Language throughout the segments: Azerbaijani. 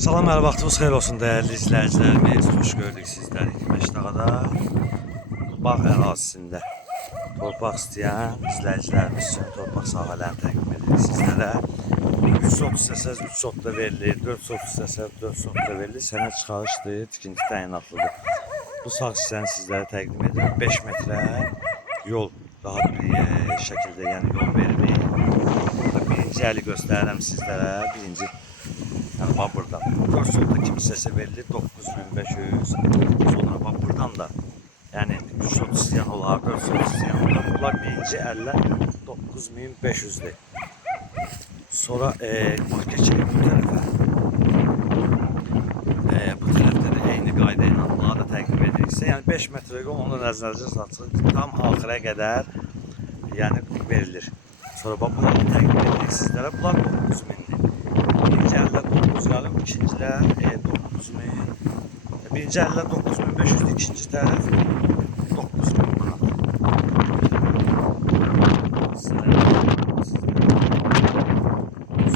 Salam, hər vaxtınız xeyir olsun dəyərli izləyicilərimiz. Xoş gördük sizləri Məşdağada bağ ərazisində torpaq istəyən izləyicilərimiz üçün torpaq sahələrini təqdim edirik sizlərə. 3 sot istəsəz 3 sot da verilir, 4 sot istəsəz 4 sot da verilir. Sənəd çıxarışdır, tikinti təyinatlıdır. Bu sağ hissəni sizlərə təqdim edirəm. 5 metrə yol rahat bir şəkildə, yəni yol verilir. Birinci əli göstərirəm sizlərə, birinci. Yəni bax buradan 4 sotda kimi hissəsi verilir 9500. Sonra bax buradan da yəni 3 sot istəyən olar, 4 sot istəyən olar. Bunlar birinci əllər 9500'dür. Sonra bax keçirik bu tərəfə. Bu tərəfdə də eyni qayda ilə bunları da təqdim ediriksə, yəni 5 metre yol onu nəzərdə tutulur. Tam axıra qədər yəni verilir. Sonra bax bunları təqdim edirik sizlərə. Bunlar 9000'dir. Birinci əllər 9,5, ikincilər 9000. Birinci əllər 9500, ikinci tərəf 9000 manat.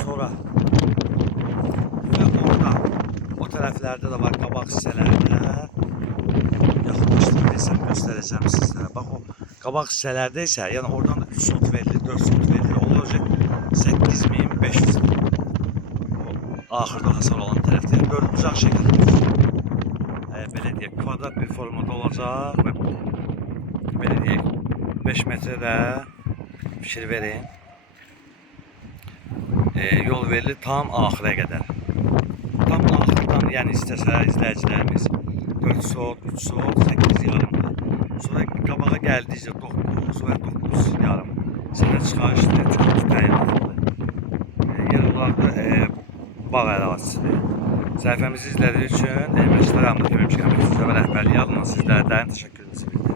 Sonra və orada o tərəflərdə də var qabaq hissələrdə. Yaxınlaşdırırsam göstərəcəm sizlərə. Bax o qabaq hissələrdə isə yəni oradan da 3 sot verilir, 4 sot verilir. Olacaq 8500. Axırda hasar olan tərəfdə görünəcək şəkildə belə deyək, kvadrat bir formada olacaq və belə deyək 5 metrədə fikir verin. Yol verilir tam axıra qədər. Tam axırdan, yəni istəsələr izləyicilərimiz 4 sot, 3 sot, 8 yarımdır. Sonra qabağa gəldikcə 9 və 9 yarım. Sənəd çıxarışdır, tikinti təyinatlıdır. Yer olaraq bağ ərazisidir. Səhifəmizi izlədiyiniz üçün Məşdəğamda Kömək Şirkəti sizə rəhbərliyi adına sizlərdən təşəkkürümüzü bildirirəm.